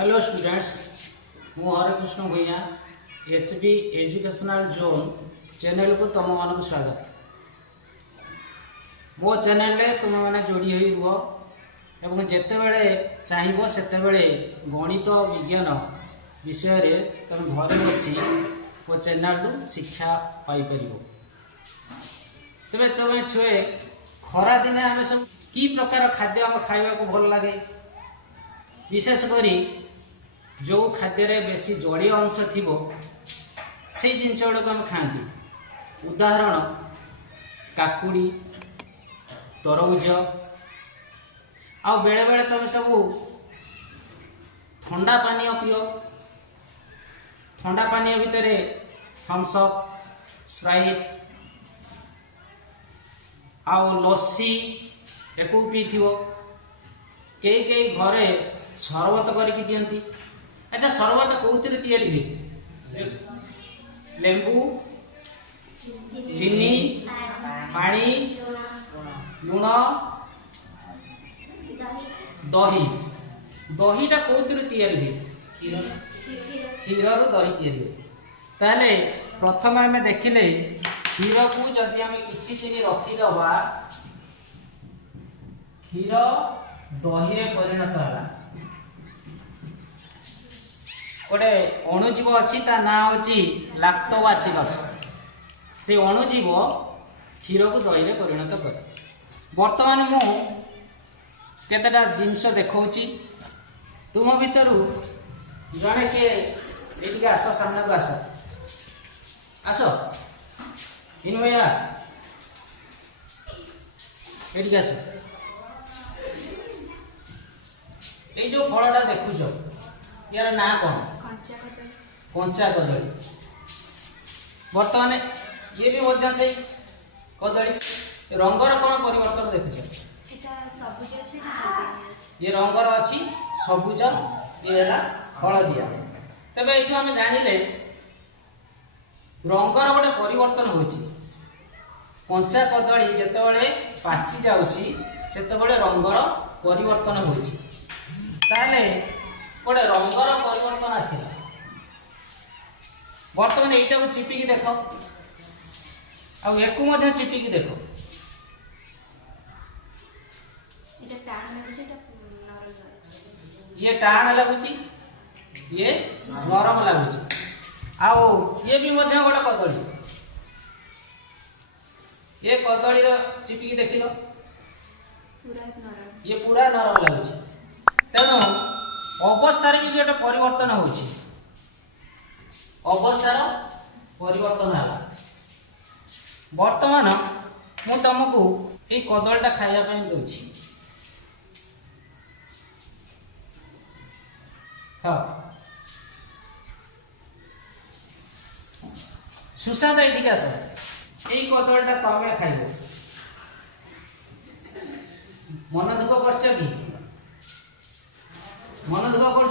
Hello students, मु हरकृष्ण भैया HB educational zone channel को तुम मान स्वागत। मो चैनल रे तुम मैंने जोड़ी हुई रुह एवं जिते बड़े चाहिए सेते बड़े गणित विज्ञान विषय रे तुम घर बसी मो चैनल रु शिक्षा पाइपर। तेज तुम छुए खरा दिने आम सब कि प्रकार खाद्य आम खावा को भल लगे, विशेषकर जो खाद्य बेसी जड़ीय अंश थी से जिनस गुड़ाक आम खाती। उदाहरण काकुड़ी, तरबुज आ बेले बेले तुम सब ठंडा पानी पिओ। ठंडा पानी भितर थम्स अप, स्प्राइट आ लस्सी एक पी कई कई घरे सरबत करके दियंती। अच्छा, सरबत कौन तैयारी हुए? लेंबू, चीनी, पानी, लुण, दही। दहीटा कौन तैयारी हुए? क्षीर रु दही तैयारी हुए। ताहले प्रथम आम देखिले क्षीर को जदि आम किछि दिन रखिदबा क्षीर दही रे परिणत होला। गोटे अणुजीव अच्छी ता ना हूँ लैक्टोबासिलस। से अणुजीव क्षीर को दही रे परिणत करे। वर्तमान मु केतेटा जिनस देखौची तुम भितर जड़े किए ये आस सामने को आस आस इन भैया ये आस। ये जो फलटा देखुच यार ना कौन? कंचा कदली। बर्तमान ये भी मध्य से कदली रंगर कौन परिवर्तन देखुच? ये रंगर अच्छी सबुज, ये हलदिया। तबे ये आम जानिले रंगर गोटे परिवर्तन होची। कंचा कदली जेतेबेले पाची जाउची सेतेबेले रंगर परिवर्तन होची। ताले गोटे रंगर परिवर्तन आसला। बर्तमान यहीटा को चिपिकी देख आउ चिपिकी देख। ये टाण लगुची, ये नरम लगुची। आउ ये भी मध्य गोटे कदली। ये कदली चिपिकी देखिल, ये पूरा नरम लगुची। तेणु अवस्थार भी गोटे परिवर्तन होची। अवस्थार परिवर्तन है। वर्तमान मु तुमको ये कदलीटा खाइबा दूची। हाँ, सुशांत ये आस। ये कदलीटा तमें खाइब। मन दुख कर मन दुख कर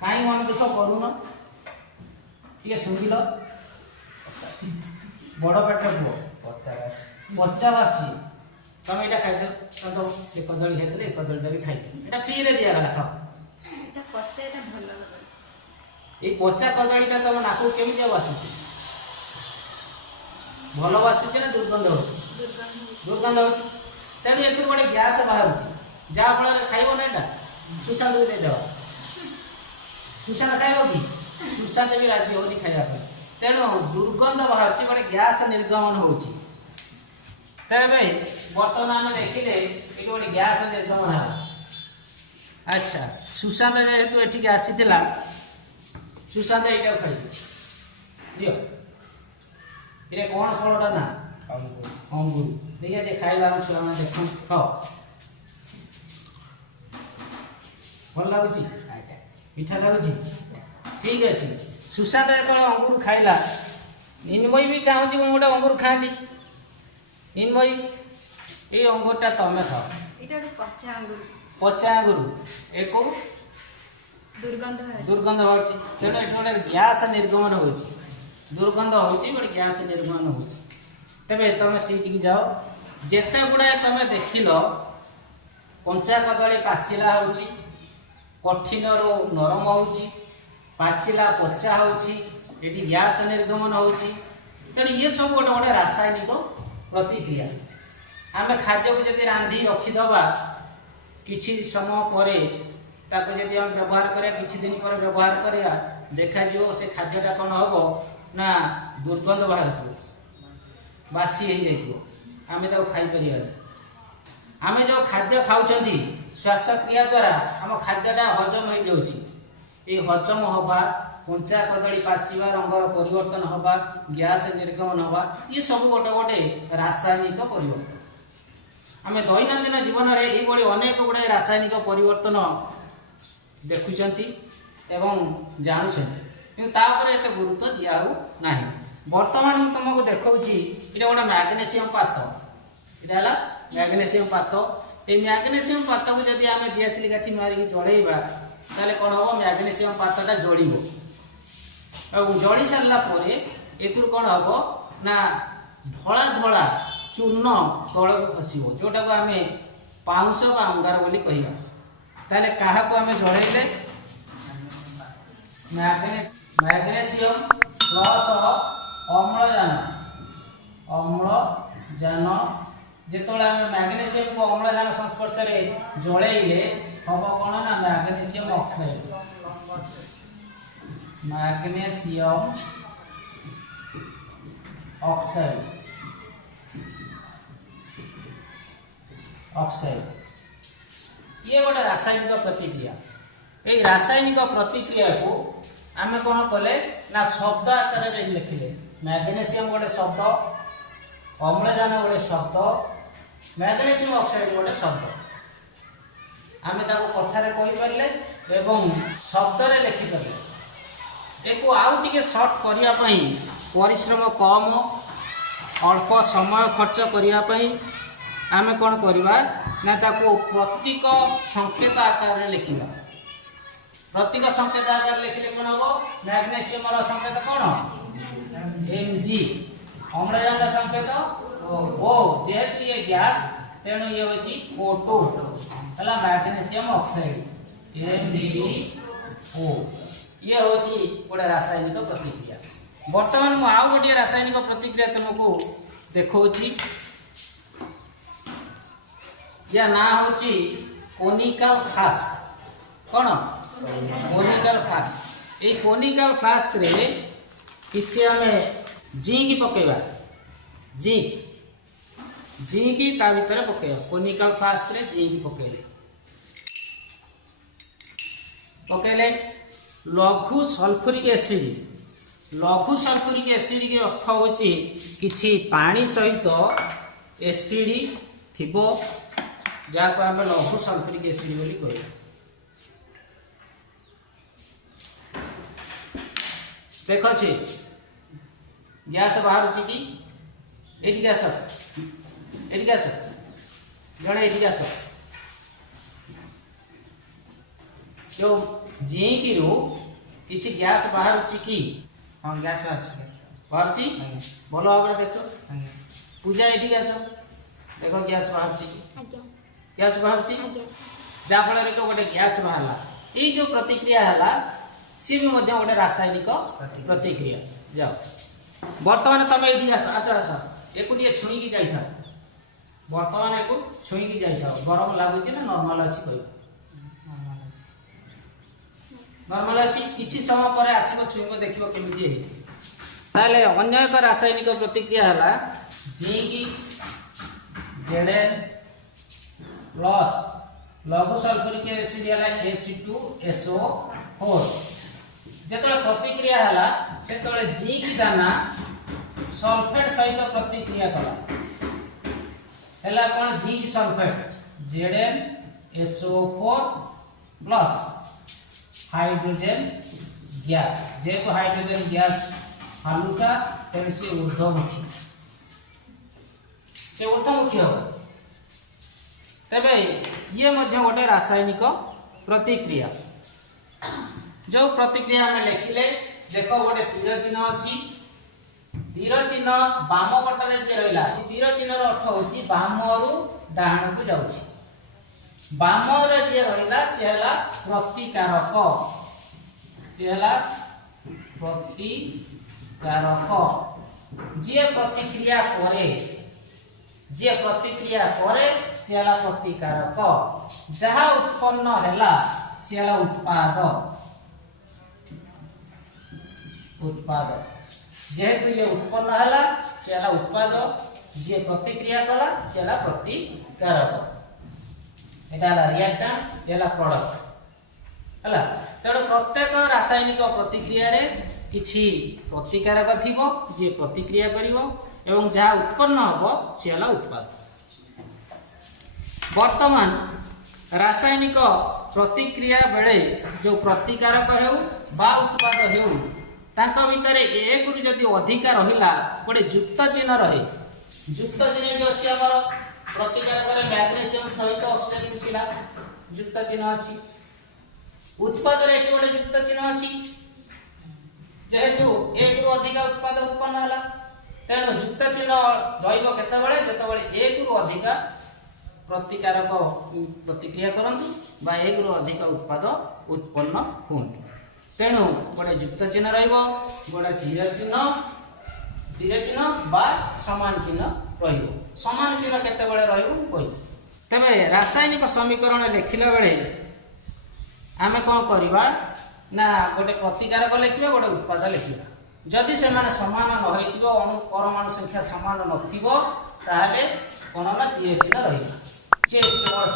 कहीं मन दुख करून टे शुणिल बड़ पेट पुओ बच्चा बासी तुम यहाँ खाई से कदली खाई कदलीटा भी खाई फ्री रे दिगला खाओ। ये पचा कदलीटा तुम नाक केमी बासुच? भल बासुच ना दुर्गंध हो? दुर्गंध हो। तेणु ये गोटे गैस बाहर जहाँफल खाइब ना सुशांत को देदेव। सुशांत खाइब कि? सुशांत भी राजी हो खाइबा। तेणु दुर्गंध बाहर गोटे गैस निर्गमन होची। तेरे बर्तमान आम देखिले ये गोटे गैस निर्गमन है। अच्छा, सुशांत जेहेतु एठिक आसीला सुशांत यहाँ खाई दियो। ये कौन फलटा ना? अंगूर। देखिए खाइला छुआ मैंने देख खाओ भल लगुच? मीठा लगुच? ठीक अच्छे। सुशांत जो अंगूर खाइला इनमय भी चाहूँगी मुझे गोटे अंगूर खाती। इनमय ये अंगूरटा तमें खाओ। पचा अंगूर एक दुर्गंध बाहर। तेणु ये गोटे गैस निर्गमन हो दुर्गंध होची गोटे गैस निर्गमन हो। तेरे तुम सीटिक जाओ जेते गुड़ाए तुम देखिल कंचा कदली पाचिला होची कठिन रो नरम होउची पाचिला पचा होउची एटी गैस निर्गमन होउची तेणु ये सब गोटे गोटे रासायनिक प्रतिक्रिया आम खाद्य को जब रांधि रखीदबा किछि समय पर ताको जब हम व्यवहार करिया किछि दिन पर व्यवहार करिया देखा जो से खाद्यटा कौन हम ना दुर्गंध बाहर बासी हो जाइए आम खाई पार आम जो खाद्य खाऊँ श्वासक्रिया द्वारा आम खाद्यटा हजम हो जाए हजम हवा कंचा कदली पाचिबा रंगर परिवर्तन हवा गैस निर्गमन हवा ये सब गोटे गोटे रासायनिक परिवर्तन आम दैनंदिन जीवन में ये अनेक गुड़े रासायनिक परिवर्तन देखुंट एवं जानुंट एत गुरुत्व दिया ना बर्तमान तुमको देखी ये गोटे मैग्नेशियम पात यहाँ मैग्नेशियम पात ये मैग्नेशियम पात को जब आम दियासिली काठी मारिक जलैबा ताले कौन हम मैग्नेशियम पातटा जल जली सारा कौन हम ना धला धला चूर्ण तल को खसब जोटा को आम पाउंस बा अंगार बोली कहवा ताले क्या आम जलैले मैग्नेशियम प्लस अम्लजान जिते आम मैग्नेशियम को अम्लजान संस्पर्श में जलैले हम कौन ना मैग्नेशियम ऑक्साइड मैग्नेशियम ऑक्साइड ये गोटे रासायनिक प्रतिक्रिया ये रासायनिक प्रतिक्रिया को आम कौन कले ना शब्द आकार में लिखिले मैग्नेशियम गोटे शब्द अम्लजान गोटे शब्द मैग्नेशियम ऑक्साइड गोटे शब्द आम कथार कहीपर एवं शब्द लिखिपारे एक आउ टे सर्ट करने परिश्रम कम अल्प समय खर्च करने आम कौन करवा ना ताको प्रतीक संकेत आकार में लिखा प्रतीक संकेत आकार लिखिले कौन हम मैग्नेशियम संकेत कौन Mg अम्लजान संकेत O जेहेतु ये गैस तेणु ये होची O2 हला मैग्नेशियम ऑक्साइड MgO ये होची गोटे रासायनिक प्रतिक्रिया वर्तमान मु आउ गोटे रासायनिक प्रतिक्रिया तुमको देखौची या ना होची कोनिकल फ्लास्क कौन कोनिकल फ्लास्क ये कोनिकल फ्लास्क रे किछि हमें जिंक पकेबा जिंक ता भीतर पकेबा कोनिकल फ्लास्क रे जिंक पकेले लघु सल्फ्यूरिक एसिड के अर्थ होची किछि पानी सहित एसिड थिबो जहाँ को आम लघु सल्फ्यूरिक एसिड बोली कहू देख गैस बाहर कि ये गैस जड़े ये गैस जो जिंक रू किसी गैस बाहर कि हाँ गैस बाहर भल भाव देख पूजा ये गैस देख गैस बाहर कि गैस बाहर जहाँफल गोटे गैस बाहर ये जो प्रतिक्रिया है सी भी गोटे रासायनिक प्रतिक्रिया जाओ बर्तमान तुम ये आस आस आस एक छुईकी जा बर्तमान एक छुईकी जा गरम लगुच ना नॉर्मल अच्छी कह नॉर्मल अच्छी किसी समय पर आसो छुईक देख केमी ताले अन्य एक रासायनिक प्रतिक्रिया है जिंक जेडेन प्लस लघु सल्फ्यूरिक एसिड है H2SO4 जिते प्रतिक्रिया है से जिंक दाना सल्फेट सहित प्रतिक्रिया कला कौन zinc sulphate ZnSO4 plus hydrogen gas जेहेतु हाइड्रोजन गैस हालुका तेणु से ऊर्ध्वमुखी हो तेबे ये गोटे रासायनिक प्रतिक्रिया जो प्रतिक्रिया हमें लिखिले देख गोटे तीर चिन्ह अच्छी तीर चिन्ह बाम पटरे जे रहा तीर चिन्ह अर्थ हूँ बाम रु डाहाण को जाऊँगी बामरे जे रहिला से हला प्रतिकारक ये हला प्रतिकारक जे प्रतिक्रिया करे से हला प्रतिकारक जहा उत्पन्न हैला से हला उत्पाद जेहेतु ये उत्पन्न हैला से हला उत्पाद जे प्रतिक्रिया कला से हला प्रतिकारक एटा रिएक्टेंट एला प्रोडक्ट हला तेणु प्रत्येक रासायनिक प्रतिक्रिया रे किछि प्रतिकारक थिबो जे प्रतिक्रिया करिवो एवं जहा उत्पन्न हबो से हला उत्पाद। वर्तमान रासायनिक प्रतिक्रिया बेले जो प्रतिकारक हेउ बा उत्पाद हेउ तांका भितरे एक रु जदि अधिका रहिला गोटे युक्त चिन्ह रहे युक्त चिन्ह जो अछि हमर प्रतिकारक रे मैग्नीशियम सहित ऑक्सीजन मिसिला युक्त चिन्ह अछि उत्पाद रे एटी गोटे युक्त चिन्ह अछि जेहेतु एक रु अधिका उत्पाद उत्पन्न हला तेणु युक्त चिन्ह रहिबो केतेबेले जेतेबेले एक रु अधिका प्रतिकारक प्रतिक्रिया करंतु बा एक रु अधिका उत्पाद उत्पन्न होंतु तेणु गोटे युक्त चिन्ह रहिबो गोटे धीरे चिन्ह बा समान चिन्ह रहिबो समान चिन्ह केतेबेले रहिबो कहि तबे रासायनिक समीकरण लिखिला बेले आमे कोन करबा ना गोटे प्रतिकारक लिखिबा गोटे उत्पाद लिखिबा जदि से माने समान न होइतिबो अणु परमाणु संख्या समान नथिबो ताले कोन ना तीर चिन्ह रहिबा जे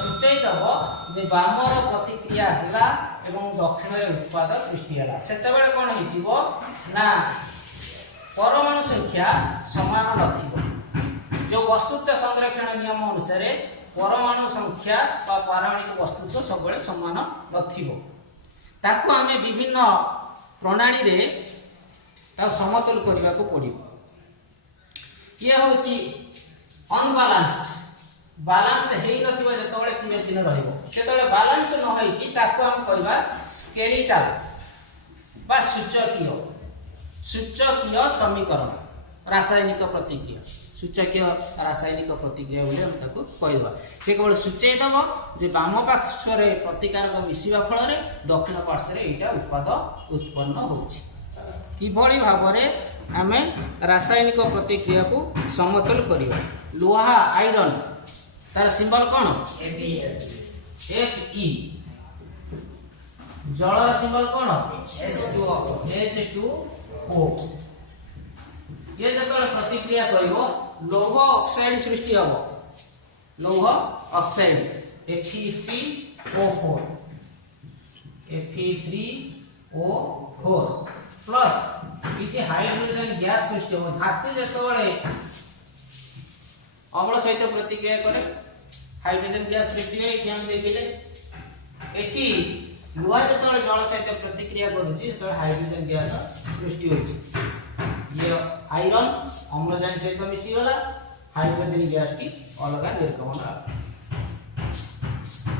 सूचय दबो जे बामर प्रतिक्रिया हला एवं दक्षिण रे उत्पाद सृष्टि हला सेतेबेले कोन हेतिबो ना परमाणु संख्या समान नथिबो जो वस्तुत्व संरक्षण नियम अनुसार परमाणु संख्या बा पारमाणिक वस्तुत्व सब समान नथिबो ताकू आमे विभिन्न प्रणाली रे ता समतुल करबा को पड़िबो ये होची अनबैलेंस्ड बैलेंस हेई नथिबो जतबेले तीन चिन्ह रहइबो सेतबेले बैलेंस न होईची ताकू हम कहबा स्केलेटल बा सूचकीय समीकरण रासायनिक प्रतिक्रिया सूचकीय रासायनिक प्रतिक्रिया बोली हम ताकू कहबा से केवल सूचय दबो जे वाम पार्श्व रे प्रतिकारक मिसिबा फल रे दक्षिण पार्श्व रे एटा उत्पाद उत्पन्न होउची किभଳି भाबरे आमे रासायनिक प्रतिक्रिया को समतल करिबा लोहा आयरन तार सिंबल कोन Fe जलर सिंबल कोन H2O ये जतले प्रतिक्रिया करिवो लौह ऑक्साइड सृष्टि हबो लौह ऑक्साइड Fe3O4 प्लस किछि हाइड्रोजन गैस सृष्टि हो धातु जतबेले अम्ल सहित प्रतिक्रिया करे हाइड्रोजन गैस सृष्टि होई कि हम देखिले एची लोहा जतबेले जल सहित प्रतिक्रिया करूची तो हाइड्रोजन गैस सृष्टि होची ये आयरन अम्लजान सहित मिसी गला हाइड्रोजन गैस की अलग निर्गमन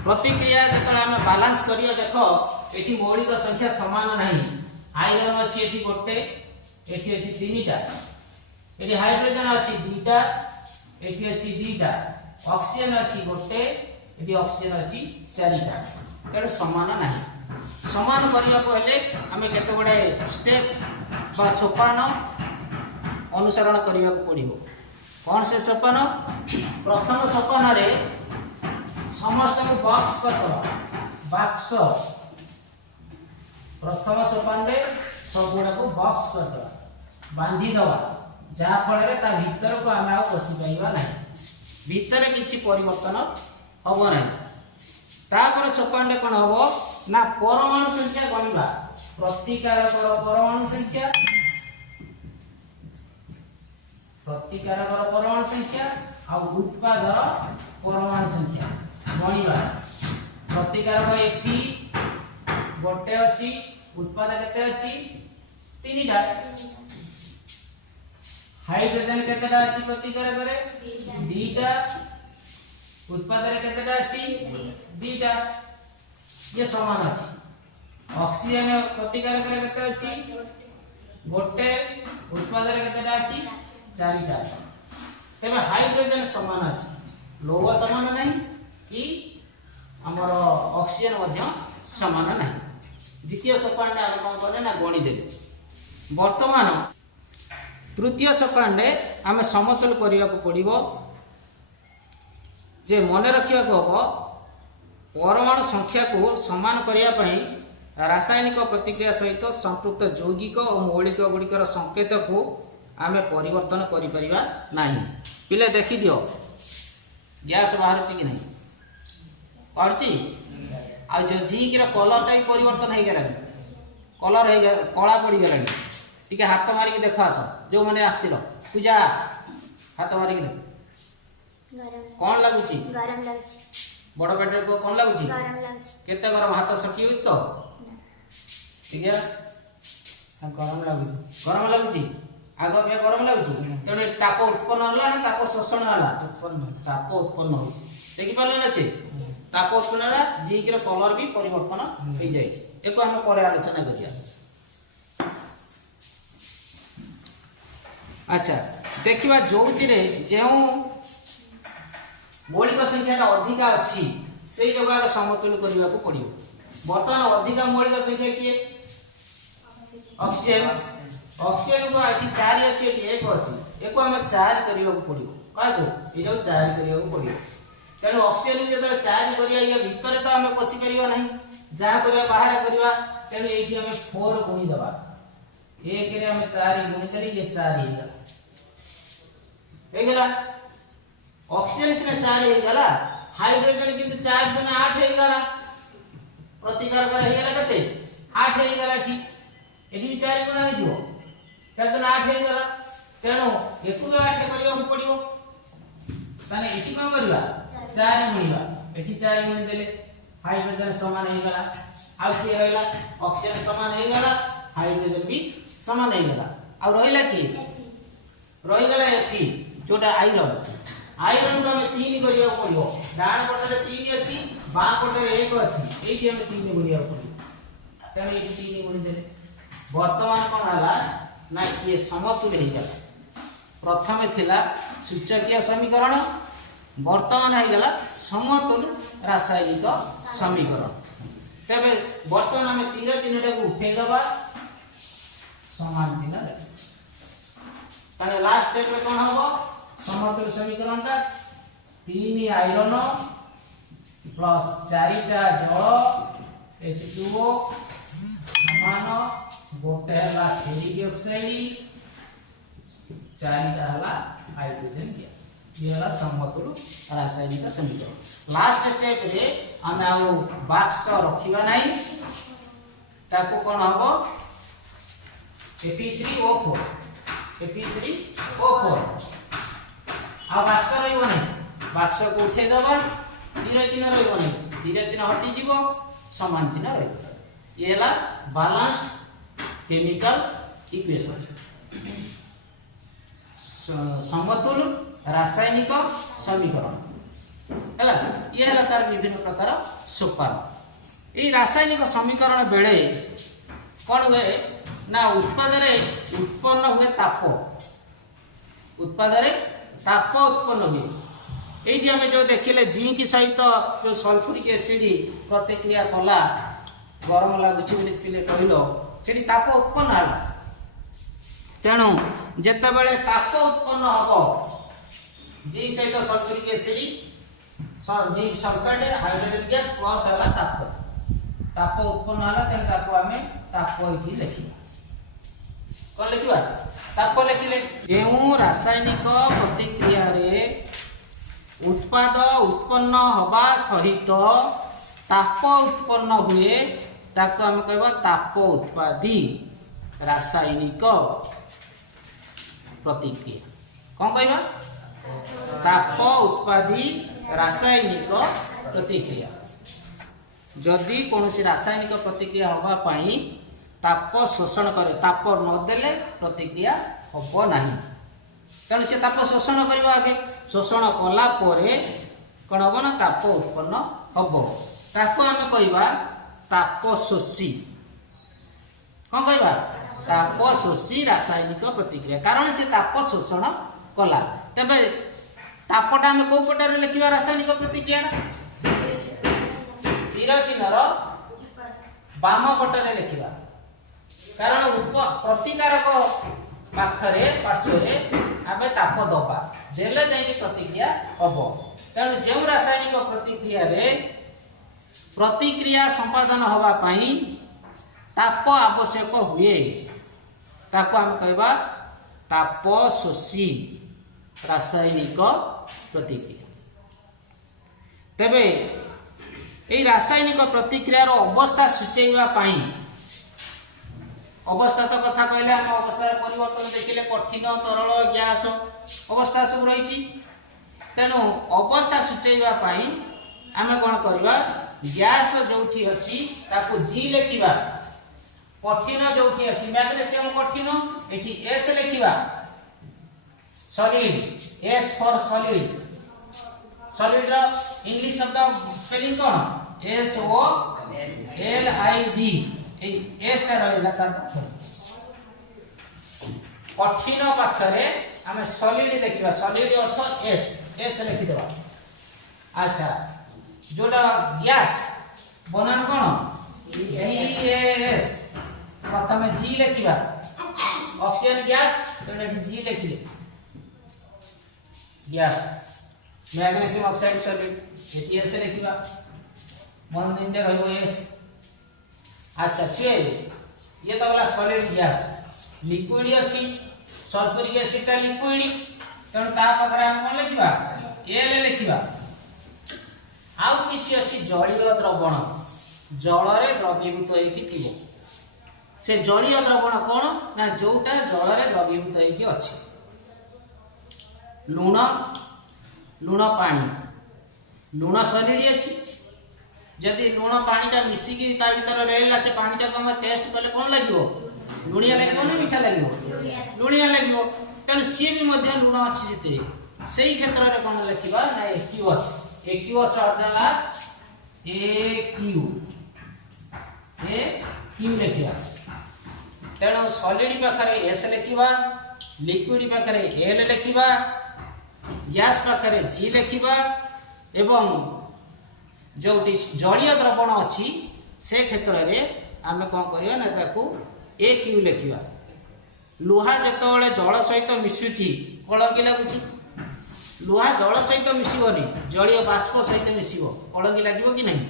प्रतिक्रिया जतबेले हम बैलेंस करियो देखो एठी मौलिक संख्या समान नहीं आयरन अछि एठी गोटे एठी अछि तीनटा एठी हाइड्रोजन अछि दुईटा एठी अछि दुईटा ऑक्सीजन अछि गोटे एठी ऑक्सीजन अछि चारिटा तेणु समान नाही समान करिया को हेले हमें केते बडे स्टेप बा सोपान अनुसरण करिया को पड़िबो कोन से सोपान प्रथम सोपान रे समस्त को बॉक्स करतो बॉक्स प्रथम सोपान रे सब गुडा को बॉक्स कर दवा बांधी दवा जा फल रे ता भीतर को हम आ बसी पाइबा नाही भीतर किछि परिवर्तन हबो नाही तापर सोपान रे कोन हबो ना परमाणु संख्या गणिबा प्रतिकारक परमाणु संख्या आ उत्पादर परमाणु संख्या गणिबा प्रतिकारक Fe गोटे अछि उत्पाद केते अछि तीनटा हाइड्रोजन केतेटा अछि प्रतिकारक रे दुईटा उत्पाद रे केतेटा अछि दुईटा ये समान अछि ऑक्सीजन प्रतिकारक रे केते अछि गोटे उत्पाद रे केतेटा अछि चारिटा तेबे हाइड्रोजन समान अछि लौह समान नहीं कि आमर ऑक्सीजन समान ना। द्वितीय सोपान आम कौन कले ना गणिदेवे। वर्तमान तृतीय सोपान आम समतल करने को पड़ो जे मन रखा हम परमाणु संख्या को समान करने रासायनिक प्रतिक्रिया सहित संपृक्त यौगिक और मौलिक गुड़िकर संकेत को आम परिवर्तन करा पिले देखी दियो गैस बाहर कि नहीं बाहर जो जिंक कलर टाइप परिवर्तन हो गला कलर हो कला पड़गला टी हाथ मारिक देख आस जो मैंने आसतिल पूजा हाथ मारिक देख कौन लगुच बड़ पेट कौन लगुच केते गरम हाथ सकी हुई तो ठीक है गरम लगुच आग पे गरम लगुच तेणु ताप उत्पन्न होला ना ताप शोषण होला ताप उत्पन्न हो देखि पाले ना छे ताप उत्पन्न होला जिंक रे कलर भी परिवर्तन हो जाय छे एको हम परे आलोचना करिया। अच्छा देखिबा जोतिरे जेउ मौलिक संख्या अधिका अच्छी से जगह समतुल करने को पड़ो। बर्तमान अधिका मौलिक संख्या किए ऑक्सीजन ऑक्सीजन को ये 4 अच्छी ये 1 अच्छी एक आम 4 करने को पड़ो क्या ये 4 करने को पड़ो तेणु ऑक्सीजन जो 4 करिया भितर तो आम पशि पार ना जहाँ कर बाहर करवा तेणु ये 4 गुणी दबा 1 आम 4 गुणी करी ये 4 होगला ऑक्सीजन से 4 होगला हाइड्रोजन किंतु 4 गुना 8 होगला प्रतिकार कर होगला कते 8 होगला ठीक एठी भी 4 गुना हो जिवो 4 गुना 8 होगला तेणु एकु 8 करियो पड़ियो माने एठी कोन करबा 4 गुणीबा एठी 4 गुणी देले हाइड्रोजन समान होगला आ कि रहला ऑक्सीजन समान होगला हाइड्रोजन भी समान होगला आ रहला कि रहीगला एठी जोटा आयरन आयरन को हमें 3 करिया पड़ियो डाण पटरे 3 अछि बां पटरे 1 अछि एठी हमें 3 गुणिया पड़ियो तेणु एठी 3 गुणी दे वर्तमान कोन हला ना ये समतुल हे जाला प्रथमे थिला सूचकीय समीकरण वर्तमान हे गला समतुल रासायनिक समीकरण तबे वर्तमान हमें तीर चिन्हटा को उठे दबा समान चिन्ह रे ताने लास्ट स्टेप रे कोन हबो समतुल समीकरण टा 3 आयरन प्लस 4 टा जल H2O समान गोटे हला फेरिक ऑक्साइड 4 टा हला हाइड्रोजन गैस ये हला समतुल रासायनिक समीकरण। लास्ट स्टेप रे हम आउ बाक्स रखिबा नाही ताको कोन हबो Fe3O4 Fe3O4 आ बाक्स रहिबो नाही बाक्स को उठे दबा तीर चिन्ह रहिबो नाही तीर चिन्ह हटि जीवो समान चिन्ह रहिबो ये हला बैलेंस्ड केमिकल इक्वेशन समतुल रासायनिक समीकरण हला ये हला तार विभिन्न प्रकार सोपान ए रासायनिक समीकरण बेले कोन हुए ना उत्पाद रे उत्पन्न हुए ताप उत्पाद रे ताप उत्पन्न हुए एठी हमें जो देखिले जिंक सहित जो सल्फ्यूरिक एसिड प्रतिक्रिया कला गरम लागुछि बोली पिले कहलो सेठी ताप उत्पन्न हला तेणु जेते बेले ताप उत्पन्न हबो जिंक सहित sulphuric acid zinc sulphate hydrogen gas plus हला ताप उत्पन्न हला तेणु ताप हमें ताप एठी लिखिबा कोन लिखिबा ताप लिखिले जेउ रासायनिक प्रतिक्रिया रे उत्पाद उत्पन्न हवा सहित ताप उत्पन्न हुए ताको हम कहबा ताप उत्पादी रासायनिक प्रतिक्रिया कौन कहबा ताप उत्पादी रासायनिक प्रतिक्रिया जदि कोनोसी रासायनिक प्रतिक्रिया होबा पई ताप शोषण करे ताप न देले प्रतिक्रिया होबो नाही तेणु से ताप शोषण करबा आगे शोषण कला परे कोन होबो ना ताप उत्पन्न होबो ताको हम कहबा ताप शोषी कौन कहबा ताप शोषी रासायनिक प्रतिक्रिया कारण से ताप शोषण कला तबे तापटा हम को पटर लिखिबा रासायनिक प्रतिक्रिया ତୀର ଚିହ୍ନର ବାମ ପଟରେ ଲେଖିବା କାରଣ ପ୍ରତିକାରକ ପାଖରେ ପାର୍ଶ୍ୱରେ ଆମେ ତାପ ଦବା ଦେଲେ ଯାଇକି ପ୍ରତିକ୍ରିୟା ହବ। ତେଣୁ ଯେଉଁ ରାସାୟନିକ ପ୍ରତିକ୍ରିୟା ସମ୍ପାଦନ ହବା ପାଇଁ ତାପ ଆବଶ୍ୟକ ହୁଏ ତାକୁ ଆମେ କହିବା ତାପ ଶୋଷୀ ରାସାୟନିକ ପ୍ରତିକ୍ରିୟା। ତେବେ এই রাসায়নিক প্রতিক্রিয়ার অবস্থা সূচাইবা পাই অবস্থা তো কথা কইলে আমি অবস্থার পরিবর্তন দেখিলে কঠিন তরল গ্যাস অবস্থা সব রয়েছে তেণু অবস্থা সূচাইবা পাই আমি কোন করিবা গ্যাস যোউঠি আছে তাকু জি লেখিবা কঠিন যোউঠি আছে ম্যাগনেসিয়াম কঠিন এটি এস লেখিবা solid S for solid solid रा इंग्लिश शब्द स्पेलिंग कोन S O L I D S का रहला तार कठिन पाखरे हमें सॉलिड देखिबा सॉलिड अर्थ एस एस लिखि देबा। अच्छा जोटा गैस बनान कोन ई एस प्रथम जी लिखिबा ऑक्सीजन गैस तो जी लिखिले गैस मैग्नीशियम ऑक्साइड सॉलिड एटीएस लिखिबा मन दिन दे रहइबो एस। अच्छा छे ये तो वाला सॉलिड गैस लिक्विड अछि सल्फ्यूरिक एसिड ता लिक्विड तेणु ता पकरे हम कोन लिखिबा एल लिखिबा। आउ किछि अछि जलीय द्रवण जल रे द्रवीभूत हेकि थिबो से जलीय द्रवण कोन ना जोटा जल रे द्रवीभूत हेकि अछि लूण लूण पानी लूण सॉलिड अछि जदि लूण पानीटा मिसिकी ता भीतर रहला से पानीटा को हम टेस्ट करले कोन लागिवो लुणिया लागिवो ना मीठा लागिवो लुणिया लागिवो तेन सी भी मध्य लूण अछि जते सेही क्षेत्र रे कोन लिखिबा ना एक्यूएस एक्यूएस अर्धला ए क्यू लिखिबा तेणु सॉलिड पाखरे एस लिखिबा लिक्विड पाखरे एल लिखिबा गैस पाखरे जी लिखिबा एवं जो जलीय द्रवण अछि से क्षेत्र रे आमे कोन करियो ना ताकू ए क्यू लिखिबा। लोहा जतबेले जल सहित मिसुची कलंकी लागुची लोहा जल सहित मिसिबनी जलीय बाष्प सहित मिसिबो कलंकी लागिबो कि नहीं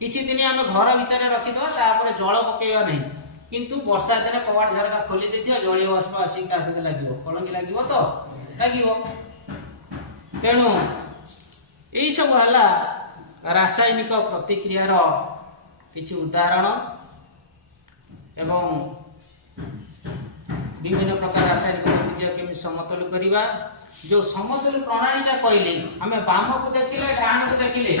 किछि दिन आमे घर भीतर रखि दो तापर जल पकेइबा नहीं किंतु वर्षा दिन कबाड़ झरका खोली देथियो जलीय बाष्प आसी ता सहित लागिबो कलंकी लागिबो तो लागिबो। तेणु यही सब है रासायनिक प्रतिक्रियार किछि उदाहरण एवं विभिन्न प्रकार रासायनिक प्रतिक्रिया केमि समतुल करिबा जो समतुल प्रणालीटा कहले हमें बाम को देखिले डाहाण को देखिले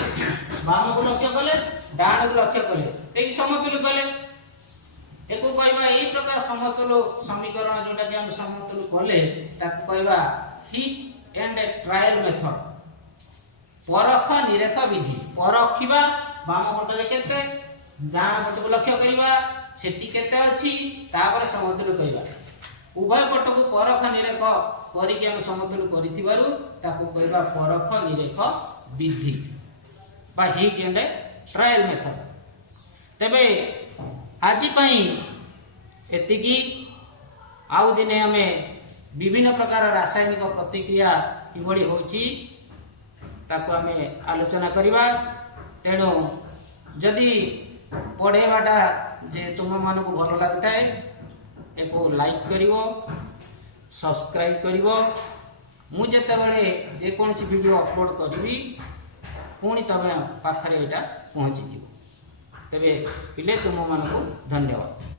बाम को लक्ष्य कले डाहाण को लक्ष्य कले एई समतुल कले एको कहबा एई प्रकार समतुल समीकरण जोटा कि हम समतुल कले ताको कहबा हिट एंड ट्रायल मेथड परख निरेख विधि परखिबा बाम पटरे केते डाहाण पट को लक्ष्य करिबा सेटी केते अछि तापर समतुल करिबा उभय पट को परख निरेख करी के हम समतुल करिथिबारु ताको कहबा परख निरेख विधि बा हिट एंड ट्रायल मेथड। तबे आजि पई एतिकी आउ दिने हमें विभिन्न प्रकार रासायनिक प्रतिक्रिया किभଳି होची ताको हमें आलोचना करिबा। तेणु जदि पढ़ेबाटा जे तुम मानकु भल लागता है एको लाइक करिवो सब्सक्राइब करिवो मु जते बेले जे कोनसी वीडियो अपलोड करिवि पुणी तमे पाखरे एटा पहुंची जिवो। तबे पिले तुम मानकु धन्यवाद।